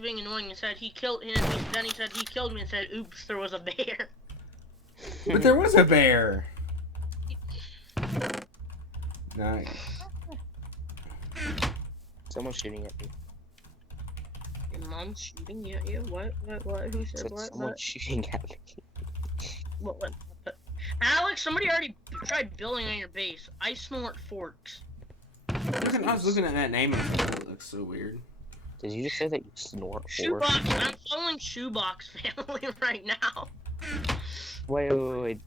being annoying and said he killed him. Then he said he killed me and said, "Oops, there was a bear." But there was a bear. Nice. Someone's shooting at me. Your mom's shooting at you? What? Who said what? Someone's shooting at me. What? Alex, somebody already tried building on your base. I snort forks. I was looking at that name and I thought it looks so weird. Did you just say that you snort forks? Shoebox, I'm following Shoebox family right now. Wait.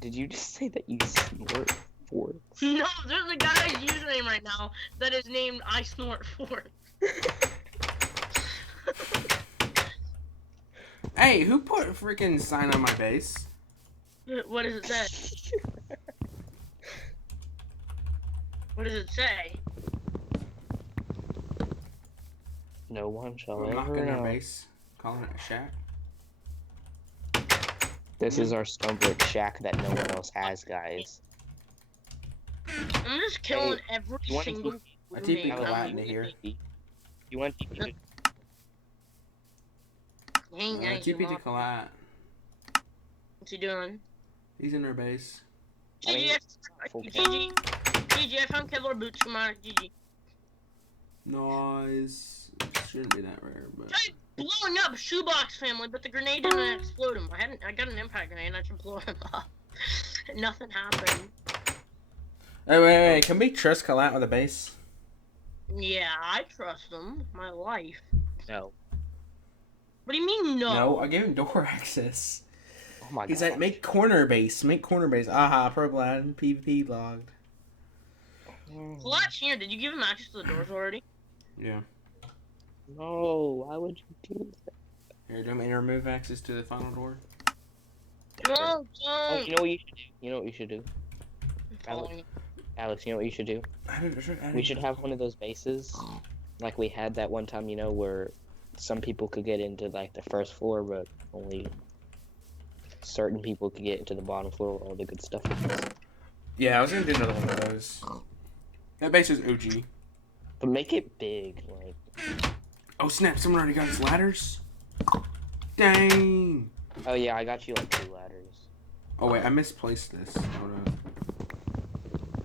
Did you just say that you snort forks? No, there's a guy's username right now that is named I Snort Forks. Hey, who put a freaking sign on my base? What does it say? What does it say? No one shall I'm ever knocking our know. base, calling it a shack. This is our stone brick shack that no one else has, guys. I'm just killing every you want single to I TP roommate. Collat into here. You want TP? TP to Collat. What's he doing? He's in our base. GG, I found Kevlar boots from my GG. Nice. Shouldn't be that rare, but. Tried blowing up Shoebox family, but the grenade didn't explode him. I got an impact grenade and I should blow him up. Nothing happened. Hey, wait. Can we trust Collat with a base? Yeah, I trust him. My life. No. What do you mean, no? No, I gave him door access. Oh my god. He's like, make corner base. Aha, ProBlad, PvP logged. Collat's here. Did you give him access to the doors already? Yeah. No, why would you do that? Here, do you want me to remove access to the final door? No, Oh, don't. you know what you should do? Alex, you know what you should do? We should have one of those bases, like we had that one time, where some people could get into, like, the first floor, but only certain people could get into the bottom floor where all the good stuff is. Yeah, I was gonna do another one of those. That base is OG. But make it big, like... Oh snap, someone already got his ladders? Dang! Oh yeah, I got you, like, 2 ladders. Oh wait, I misplaced this. Hold on.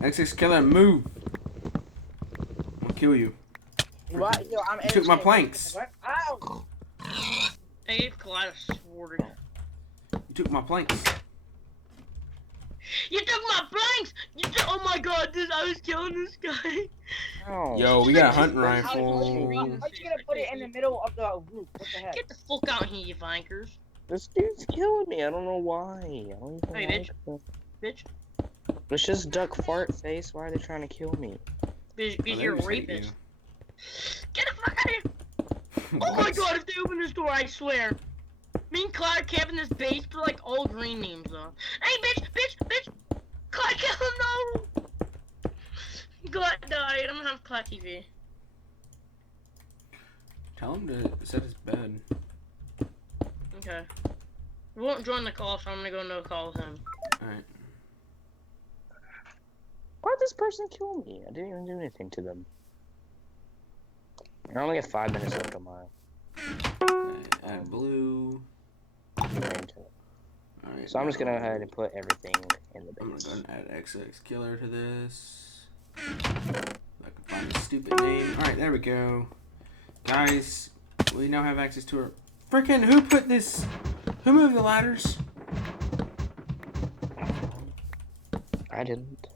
XX Killer, move! I'm gonna kill you. What? Yo, I'm You took my planks. What? Ow! I gave Collat a sword. You took my planks. You took my planks! Oh my god, I was killing this guy. Oh. Yo, we got a hunting How you rifle. gonna put it in the middle of the roof? What the heck? Get the fuck out here, you vankers. This dude's killing me, I don't know why. I don't even Hey, like that. Bitch. It's just duck fart face, why are they trying to kill me? Because Oh, you're a they just hate rapist. Get the fuck out of here! Oh my god, if they open this door, I swear. Me and Clyde camp in this base for like all green names though. Hey, bitch! Clyde, kill him, no! Clyde died, I'm gonna have Clyde TV. Tell him to set his bed. Okay. He won't join the call, so I'm gonna go no call with him. Alright. Why'd this person kill me? I didn't even do anything to them. I only have 5 minutes left on mine. Add blue. Alright. So I'm just gonna go ahead and put everything in the I'm base. gonna add XX Killer to this. If I can find a stupid name. Alright, there we go. Guys, we now have access to our... Frickin' who put this... Who moved the ladders? I didn't.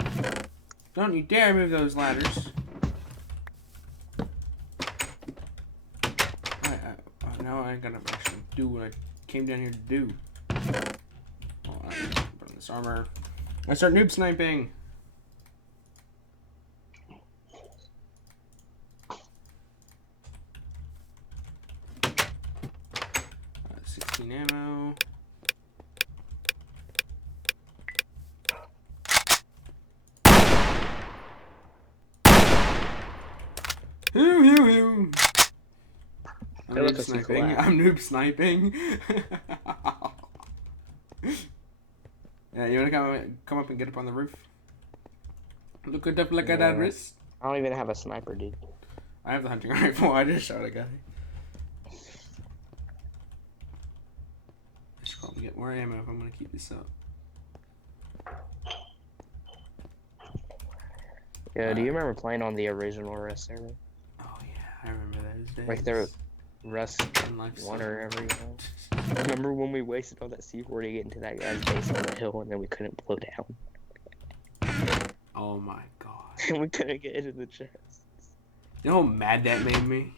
Don't you dare move those ladders. Now I gotta actually do what I came down here to do. Oh, I put on this armor. I start noob sniping. 16 ammo. Hoo. I'm noob sniping. Yeah, you wanna come up and get up on the roof? Look at that wrist. I don't even have a sniper, dude. I have the hunting rifle. I just shot a guy. get more ammo if I'm gonna keep this up. Yeah, do you remember playing on the original Rust server? Oh yeah, I remember those days. Like the Rust Unlike 1 or whatever, you know? so. Remember when we wasted all that C4 to get into that guy's base on the hill and then we couldn't blow down? Oh my god. And we couldn't get into the chest. You know how mad that made me?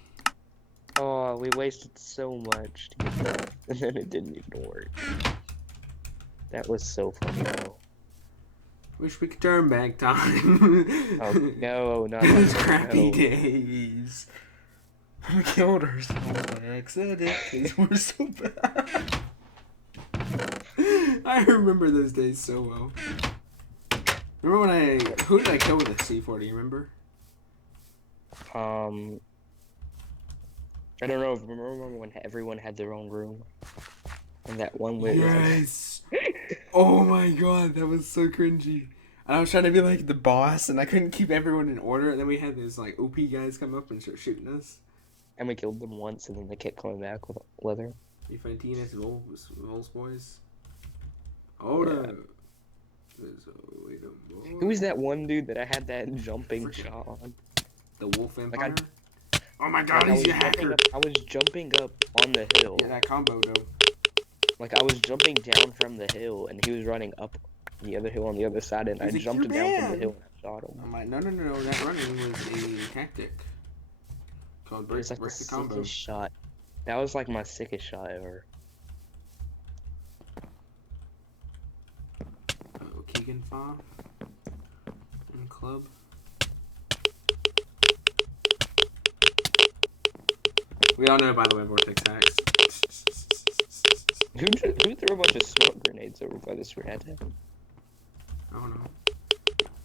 Oh, we wasted so much to get that, and then it didn't even work. That was so funny though. Wish we could turn back time. Oh no, not Those that, crappy no. days. We killed ourselves by accident because we're so bad. I remember those days so well. Remember when who did I kill with a C4? Do you remember? I don't know. Remember when everyone had their own room? And that one where Yes! Oh my god, that was so cringy. And I was trying to be like the boss, and I couldn't keep everyone in order, and then we had these like OP guys come up and start shooting us. and we killed them once, and then they kept coming back with leather. You find Tina's Rolls boys? Oh Yeah. no. Who was that one dude that I had that jumping shot on? The Wolf Empire? Like Oh my god, he's a hacker! I was jumping up on the hill. Yeah, that combo though. Like I was jumping down from the hill, and he was running up the other hill on the other side, and I He's like, jumped "You're down from banned." the hill and I shot him. I'm like, no, that running was a tactic. Called It break, was like break the the combo. sickest shot. That was like my sickest shot ever. Uh-oh, Keegan Fa. In club. We all know, by the way, Vortex hacks. Who threw a bunch of smoke grenades over by this rat? I don't know.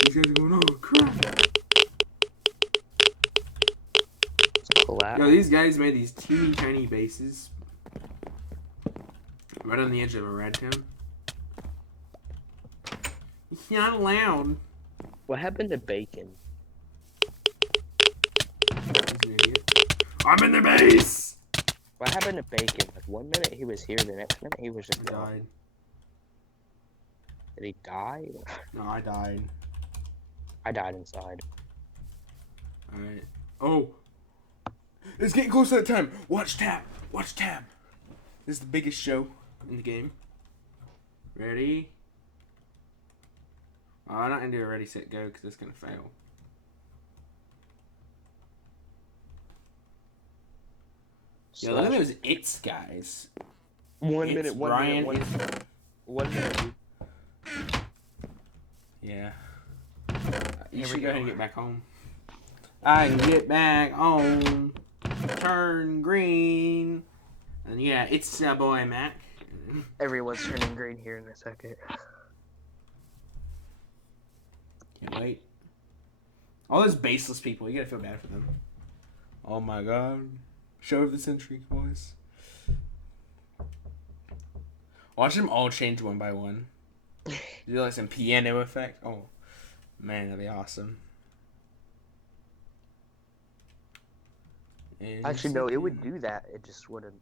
These guys are going, oh crap! Collapse. Yo, these guys made these teeny tiny bases right on the edge of a red town. It's not allowed. What happened to bacon? He's an idiot. I'm in the base! What happened to bacon? Like 1 minute he was here, the next minute he was just He gone. died. Did he die? No, I died. I died inside. Alright. Oh! It's getting close to that time! Watch tab! Watch tab! This is the biggest show in the game. Ready? Oh, I'm not gonna do a ready, set, go because it's gonna fail. Yeah, look at those It's guys. 1 It's minute, 1 Ryan, minute, it's- 1 minute. Yeah. You Here should we go ahead go. and get back home. I can get back home. Turn green. And yeah, it's my boy Mac. Everyone's turning green here in a second. Can't wait. All those baseless people, you gotta feel bad for them. Oh my god. Show of the century, boys. Watch them all change one by one. Do like some piano effect. Oh, man, that'd be awesome. Actually, no, it would do that. It just wouldn't.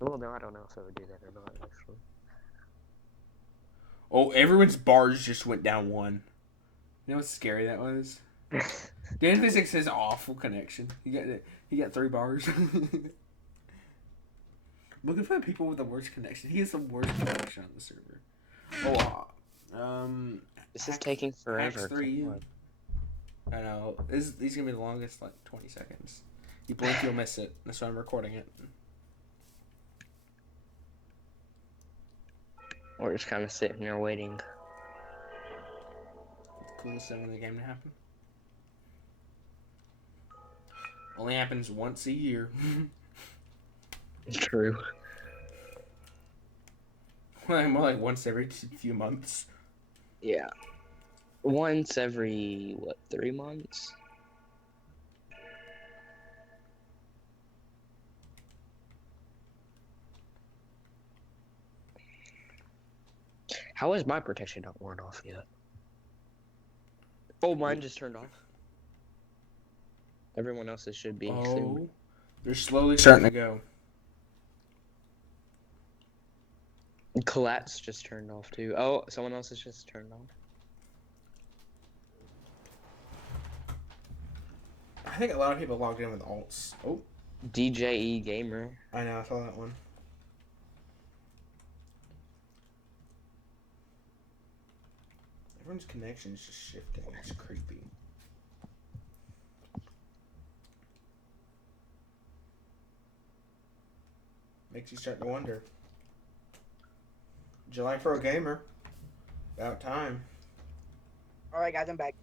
Well, no, I don't know if it would do that or not, actually. Oh, everyone's bars just went down one. You know how scary that was? Dan Physics has awful connection. He got 3 bars. Looking for the people with the worst connection. He has the worst connection on the server. Oh, This is taking forever. Hacks 3. Come on. I know. These gonna be the longest, like 20 seconds. You blink, you'll miss it. That's why I'm recording it. We're just kind of sitting there waiting. The coolest thing in the game to happen. Only happens once a year. True. More like once every few months. Yeah. Once every, 3 months? How is my protection not worn off yet? Oh, mine just turned off. Everyone else's should be soon. They're slowly starting to go. Collat's just turned off too. Oh, someone else has just turned off. I think a lot of people logged in with alts. Oh, DJE Gamer. I know, I saw that one. Everyone's connection is just shifting. It's creepy. Makes you start to wonder. July for a gamer. About time. Alright, guys, I'm back.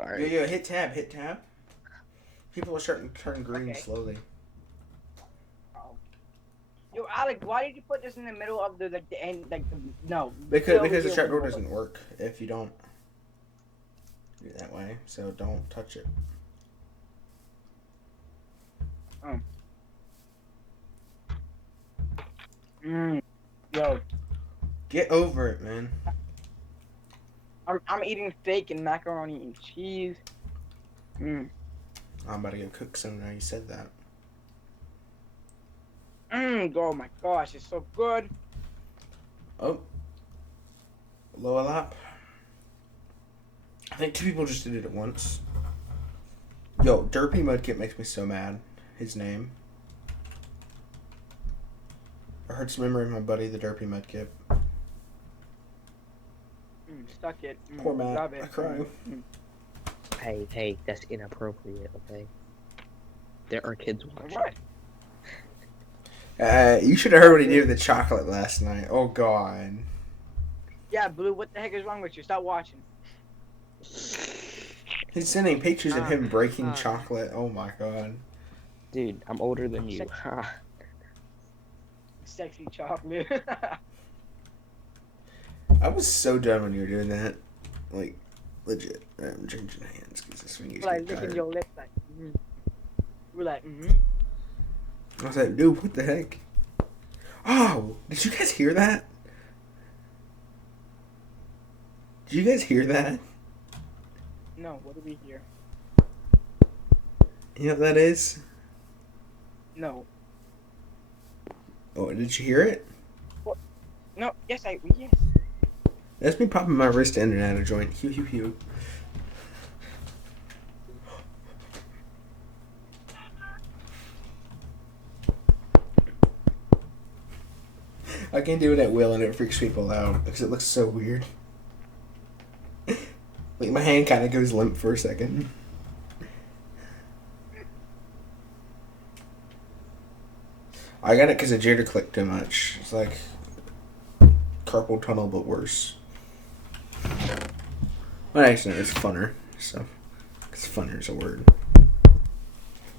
Alright. Yo, hit tab, hit tab. People are starting to turn green Okay. slowly. Yo, Alec, why did you put this in the middle of the end? Like, no. Because the Over trapdoor here. doesn't work if you don't do it that way. So don't touch it. Yo, Get over it, man. I'm eating steak and macaroni and cheese. I'm about to go cook some now you said that. Oh my gosh, it's so good. Oh. Lower lap. I think 2 people just did it at once. Yo, Derpy Mudkip makes me so mad. His name. It hurts the memory of my buddy, the Derpy Mudkip. Stuck it. Poor Matt. Love it. I cry. Hey, that's inappropriate, okay? There are kids watching. What? You should have heard what he did with the chocolate last night. Oh, God. Yeah, Blue, what the heck is wrong with you? Stop watching. He's sending pictures of him breaking chocolate. Oh, my God. Dude, I'm older than you. Sexy chocolate. I was so done when you were doing that. Like, legit. I'm changing hands because this thing is like, getting licking tired. your lips like, We're like, I was like, dude, what the heck? Oh, did you guys hear that? Did you guys hear that? No, what do we hear? You know what that is? No. Oh, did you hear it? No, yes. That's me popping my wrist in and out of joint. Hew, hew, hew. I can do it at will and it freaks people out because it looks so weird. Like my hand kind of goes limp for a second. I got it because I jitter clicked too much. It's like carpal tunnel but worse. But actually, no, it's funner. So, because funner is a word.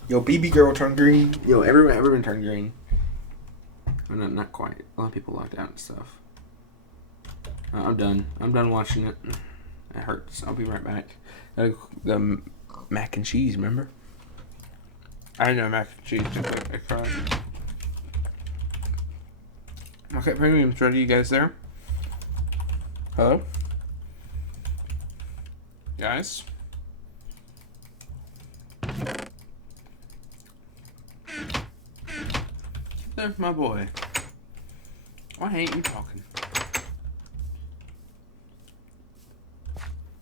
Yo, BB girl turned green. Yo, everyone turned green. Well, not quite. A lot of people locked out and stuff. I'm done. I'm done watching it. It hurts. I'll be right back. The mac and cheese, remember? I know mac and cheese. Just like I cried. Okay, premium's ready. You guys there? Hello? Guys? There's my boy. Why ain't you talking?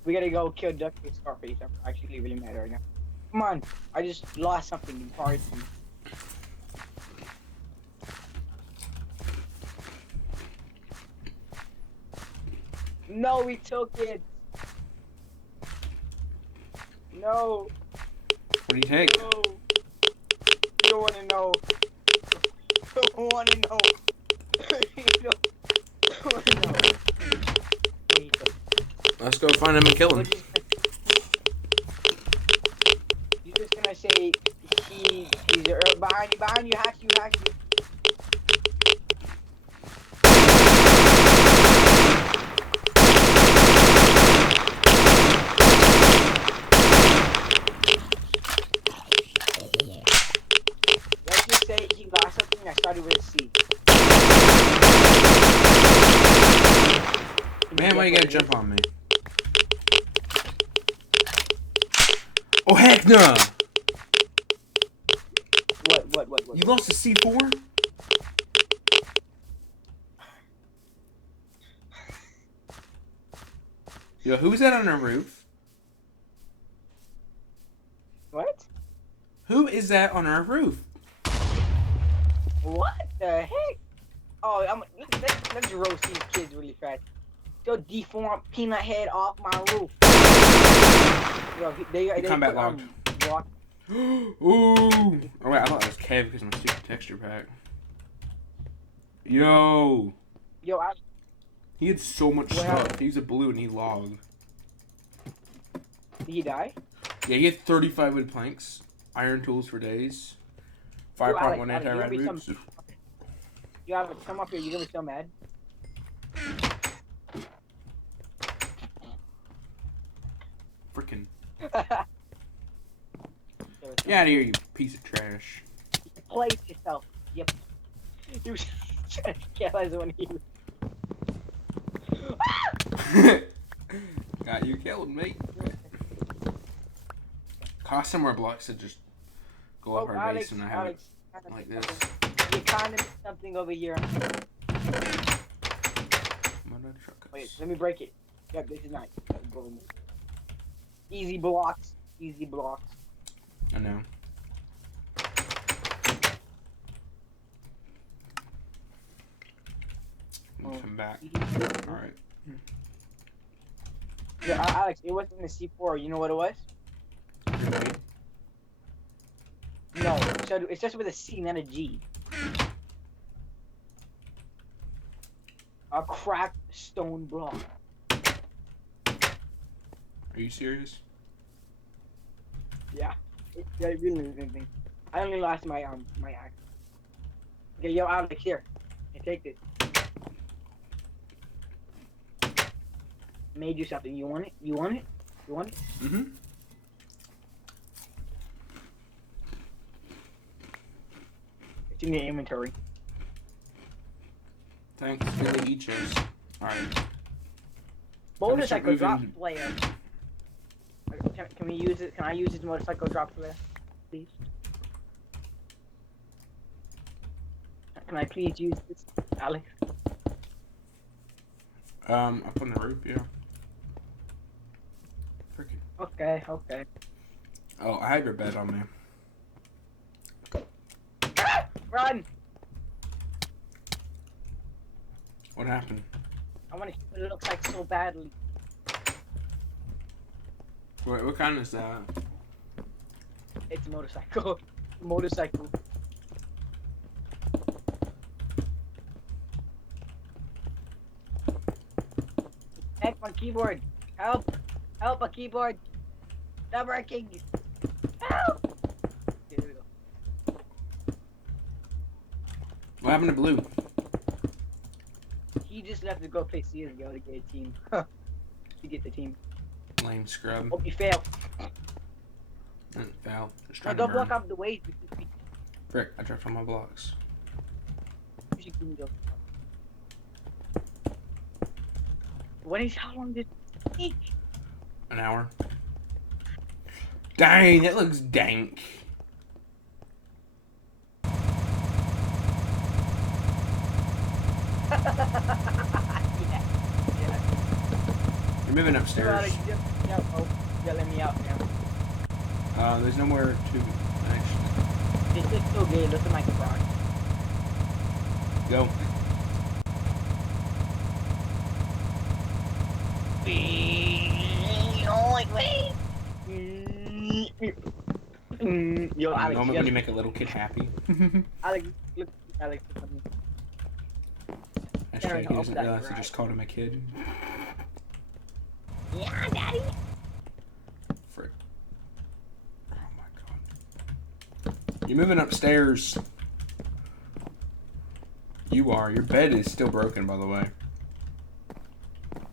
We gotta go kill Duck with Scarface. I'm actually really mad right now. Come on, I just lost something important. No, we took it. No. What do you take? No. You don't wanna know. You don't wanna know. You don't wanna know. Let's go find him and kill him. You're just gonna say he's behind you, hack you. Let's just say he got something that started with a C. Man, why you gotta jump on me? Oh, heck no! What? You lost a C4? Yo, who's that on our roof? What? Who is that on our roof? What the heck? Oh, let's roast these kids really fast. Yo, deformed peanut head off my roof. Yo, they Combat put, logged. block. Ooh! Oh wait, I thought that was Kev because of my stupid texture pack. Yo! Yo, He had so much What stuff. happened? He was a blue and he logged. did he die? Yeah, he had 35 wood planks, iron tools for days, 5.1 Alex, anti-rat you boots. You have come up here. You're gonna be so mad. Freaking. Get out of here, you piece of trash. Place yourself. Yep. You realize when he. Got you killed, mate. Cost some more blocks to just go up our Alex, base and I have Alex, it like this. You kind of missed something over here. Wait, let me break it. Yep, this is nice. Easy blocks. Easy blocks. I know. Come back. Alright. Yeah, Alex, it wasn't a C4. You know what it was? No, so it's just with a C, not a G. A cracked stone block. Are you serious? Yeah, it really is anything. I only lost my my axe. Okay, yo, Alex, here. Hey, take this. Made you something. You want it? You want it? You want it? Mm-hmm. It's in your inventory. Thanks for the e-chest. Alright. Motorcycle drop moving. player. Can we use it? Can I use this motorcycle drop player, please? Can I please use this, Alex? Up on the roof, yeah. Freaking. Okay, okay. Oh, I have your bed on me. Run! What happened? I want to see what it looks like so badly. What kind is that? It's a motorcycle. Motorcycle. Heck, my keyboard. Help! Help, my keyboard. Stop working. Help! There we go. What happened to Blue? He just left to go play CSGO to get a team. to get the team. Lame scrub. Hope you fail. Foul. Just No, trying don't to block burn. up the way. Frick, I dropped all my blocks. How long did it take? An hour. Dang, that looks dank. Yeah. You're moving upstairs. Yeah, oh, yeah, let me out now. There's nowhere to actually This looks so good. Look at my garage. go. Yo, Alex, Moment yes. when you make a little kid happy. Alex, look, Alex, look at me. Actually, he Open doesn't that realize I garage. just called him a kid. Yeah, Daddy. Frick. Oh my god. You're moving upstairs. You are. Your bed is still broken, by the way.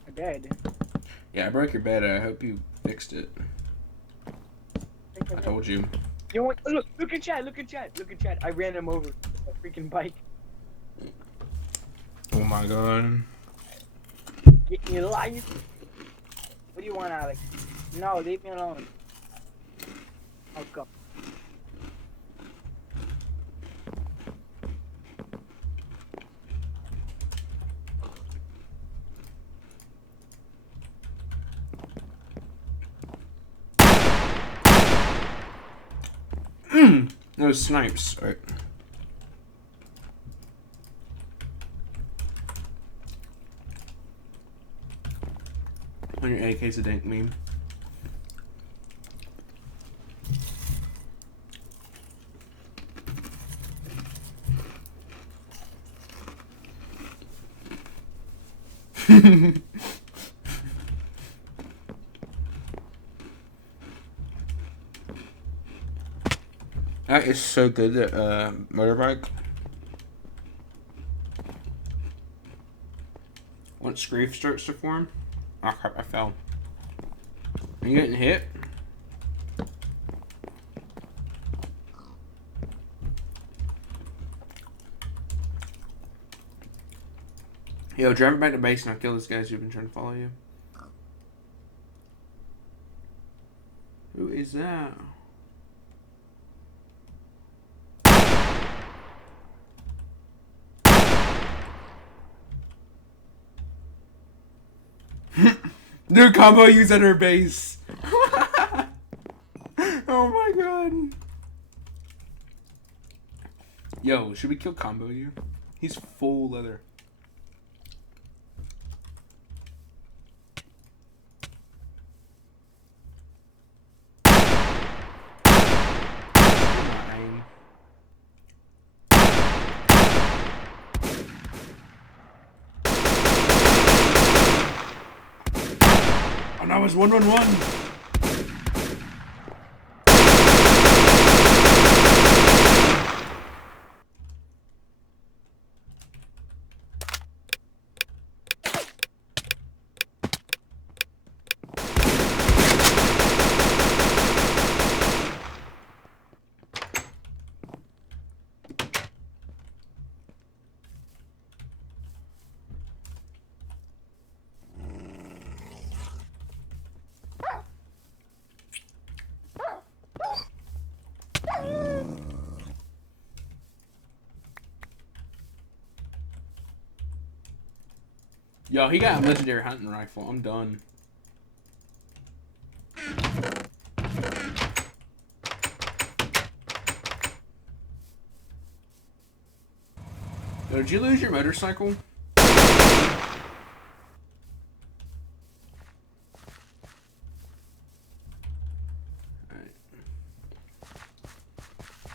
I did. Yeah, I broke your bed. I hope you fixed it. I told you. You know what? Look in chat. Look in chat. Look in chat. I ran him over. A freaking bike. Oh my god. Get me alive. What do you want, Alex? No, leave me alone. Oh, go. No, snipes. Alright. On your AK's a dank meme. That is so good, that motorbike. Once grief starts to form. Oh crap, I fell. Are you getting hit? Yo, drive it back to base and I'll kill these guys who've been trying to follow you. Who is that? Dude, combo use at her base. Oh my god. Yo, should we kill combo you? He's full leather. Oh no, it's 1-1-1. Yo, he got a legendary hunting rifle. I'm done. Yo, did you lose your motorcycle?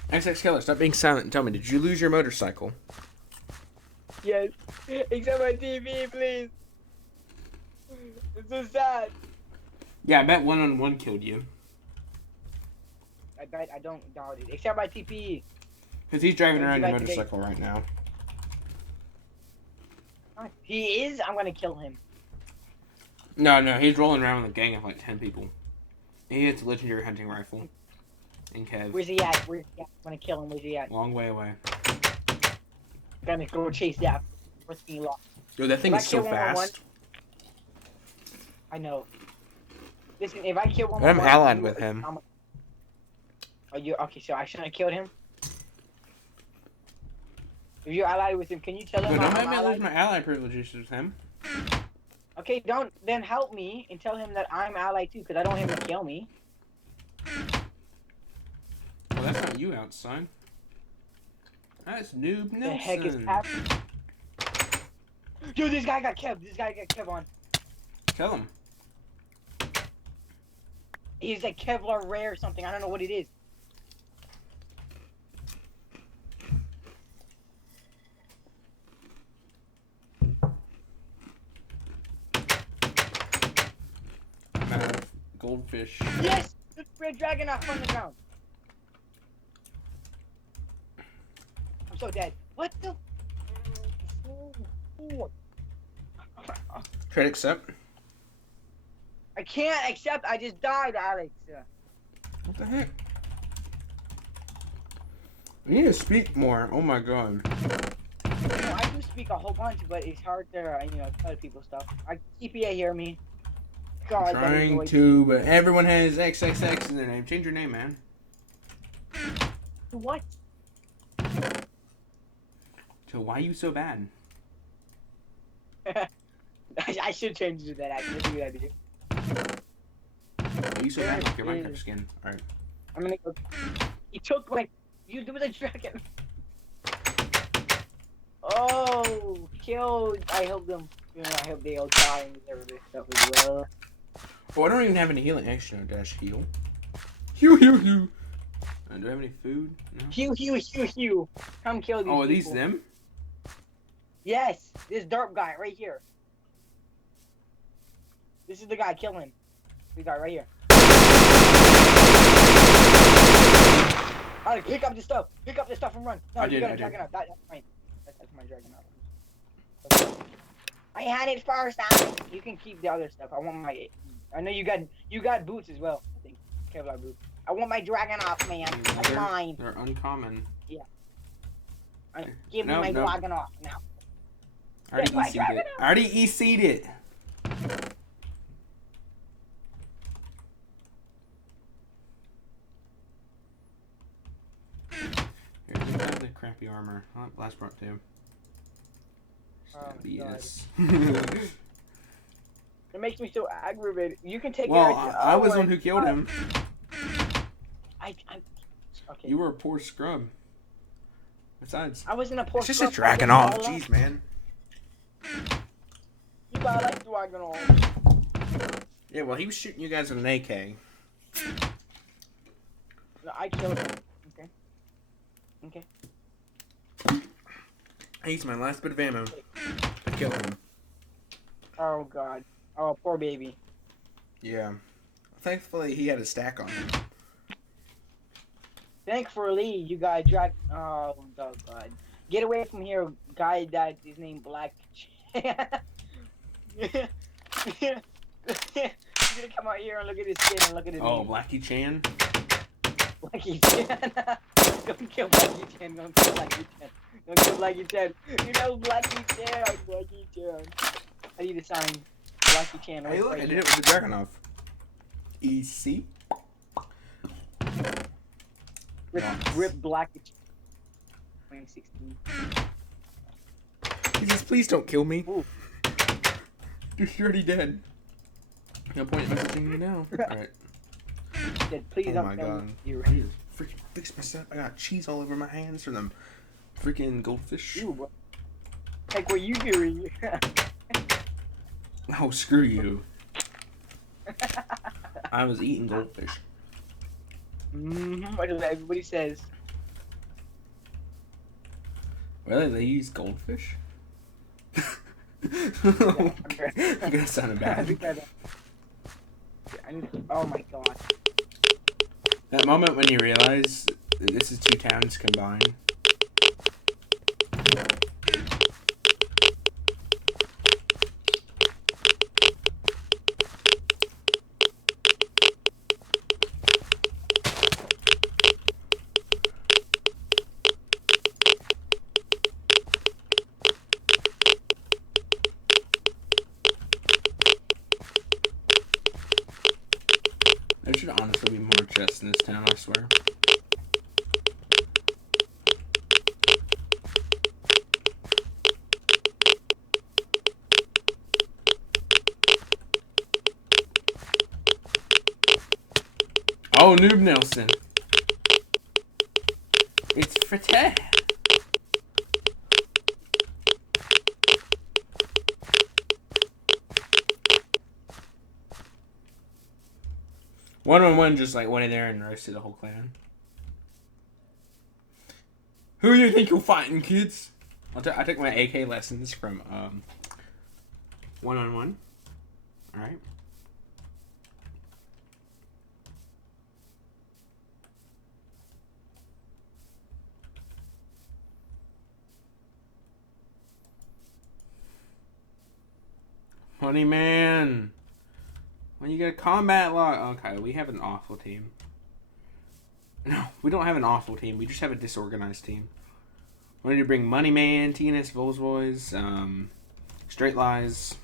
XX Killer, stop being silent and tell me, did you lose your motorcycle? Yes. Except my TV, please. It's so sad. Yeah, I bet 1-on-1 killed you. I bet I don't doubt it. Except my TP. Because he's driving around your Today. motorcycle right now. He is? I'm gonna kill him. No, he's rolling around with a gang of like 10 people. He hits a legendary hunting rifle. And Kev. Where's he at? I'm gonna kill him. Where's he at? Long way away. Gonna go chase that. Risking lost. Yo, that thing If is I so kill 1-on-1 fast. I know. Listen, if I kill one, I'm allied with him. Are you okay? So I shouldn't have killed him. If you're allied with him, can you tell him? Yo, don't I'm make me lose allied? my ally privileges with him. Okay, don't then help me and tell him that I'm allied too, because I don't want him to kill me. Well, that's not you outside. That's Noob Nelson. The heck is happening? Yo, this guy got Kev. This guy got Kev on. Kill him. He's like Kevlar rare or something. I don't know what it is. I'm out of goldfish. Yes! The red dragon off on the ground. I'm so dead. What the? Trade accept. I can't accept. I just died, Alex. What the heck? You need to speak more. Oh my god. No, I do speak a whole bunch, but it's hard to, tell people stuff. TPA hear me. God, that Trying annoys to, but everyone has XXX in their name. Change your name, man. me. What? So why are you so bad? I should change it to that, actually. That's a good idea. Why are you so bad with your Minecraft skin? Alright. I'm gonna go. He took, like, You do the dragon. Oh, killed. I hope them. You know, I hope they all die and everything stuff as well. Oh, I don't even have any healing. Actually, no, dash heal. Hew. Do I have any food? No. Hew. Come kill these Oh, are these people. them? Yes, this derp guy right here. This is the guy killing. This guy right here. Alright, pick up the stuff. Pick up the stuff and run. No, you got a dragon out. That's mine. That's my dragon out. I had it first. You can keep the other stuff. I want my. I know you got boots as well. I think Kevlar boots. I want my dragon off, man. That's mine. They're uncommon. Yeah. Give me my dragon off now. I already EC'd it. Here, we got the crappy armor. I like blast rock too. BS. It makes me so aggravated. You can take. Well, I was the one who killed him. Okay. You were a poor scrub. Besides, I wasn't a poor. it's just a dragon off. Jeez, man. You got like dragon off. Yeah, well, he was shooting you guys with an AK. No, I killed him. Okay. He's my last bit of ammo. I killed him. Oh god. Oh, poor baby. Yeah. Thankfully, he had a stack on him. Thankfully, you got dragged. Oh god. Get away from here, guy that is named Black. You're gonna come out here and look at his skin and look at his name. Blackie Chan? Blackie Chan. Don't kill Blackie Chan. Don't kill Blackie Chan. Don't kill Blackie Chan. You know Blackie Chan. Blackie Chan. I need to sign Blackie Chan. Hey, look, I did it with the Dragonov. EC. Rip Blackie Chan. 2016. Jesus, please don't kill me. Ooh. You're already dead. No point in messaging you now. Alright. Please Oh my god. You're I need to freaking fix myself. I got cheese all over my hands from them freaking goldfish. Ooh, like what you doing? Oh, screw you. I was eating goldfish. What does everybody says? Really? They use goldfish? That sounded bad. Oh my god. That moment when you realize that this is two towns combined. There should honestly be more chests in this town, I swear. Oh, Noob Nelson. It's Frite. One just like went in there and roasted the whole clan. Who do you think you're fighting, kids? I took my AK lessons from one-on-one. All right. Honey man. When you get a combat log... Okay, we have an awful team. No, we don't have an awful team. We just have a disorganized team. We need to bring Money Man, TNS, Volksways, Straight Lies,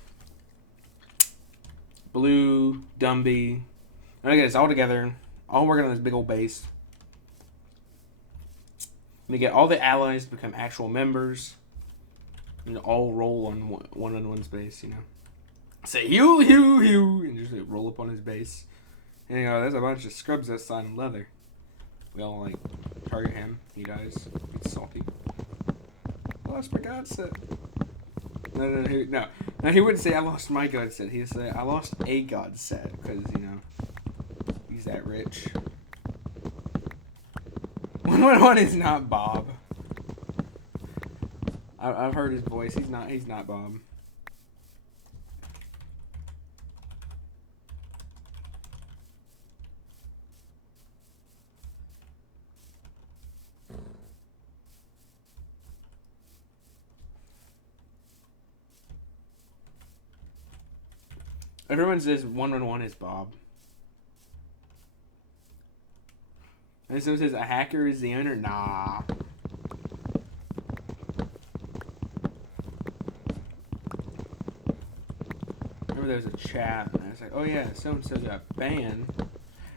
Blue, Dumby. I'm gonna get us all together, all working on this big old base. I'm gonna get all the allies to become actual members. And all roll on one-on-one base, you know. Say hew, and just like, roll up on his base. And you know, there's a bunch of scrubs outside in leather. We all like target him, he dies. It's salty. I lost my god set. No, he wouldn't say I lost my god set. He'd say I lost a god set because he's that rich. 111 is not Bob. I've heard his voice. He's not Bob. Everyone says 111 is Bob. And someone says a hacker is the owner. Nah. Remember there was a chat and I was like, oh yeah, so and so got banned.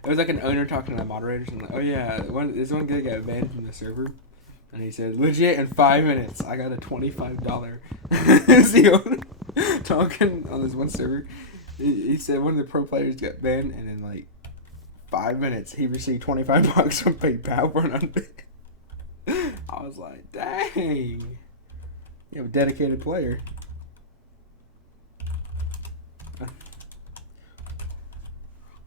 It was like an owner talking to the moderators and like, oh yeah, this one guy got banned from the server. And he said, legit in 5 minutes, I got a $25. Is the owner talking on this one server? He said one of the pro players got banned, and in like 5 minutes, he received $25 from PayPal for an unban. I was like, dang. You have a dedicated player.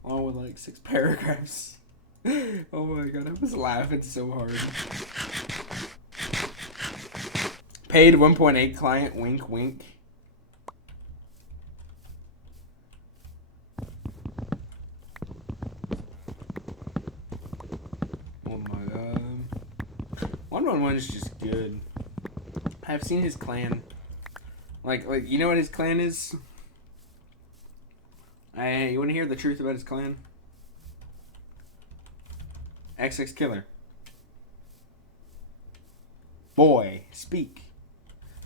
Along with like 6 paragraphs. Oh my god, I was laughing so hard. Paid 1.8 client, wink wink. Oh my god. 111 is just good. I've seen his clan. Like you know what his clan is? Hey, you wanna hear the truth about his clan? XX Killer. Boy, speak.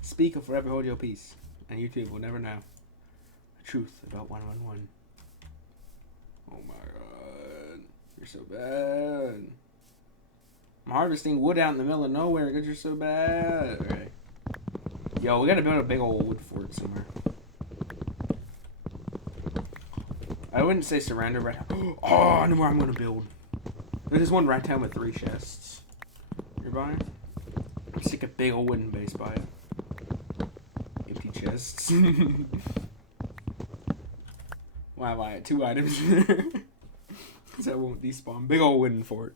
Speak or forever hold your peace. And YouTube will never know the truth about 111. Oh my god. You're so bad. I'm harvesting wood out in the middle of nowhere because you're so bad. Okay. Yo, we gotta build a big old wood fort somewhere. I wouldn't say surrender right now. Oh, I know where I'm gonna build. There's one right down with 3 chests. You're buying? I'm stick a big old wooden base by it. Empty chests. Why 2 items? Because I won't despawn. Big old wooden fort.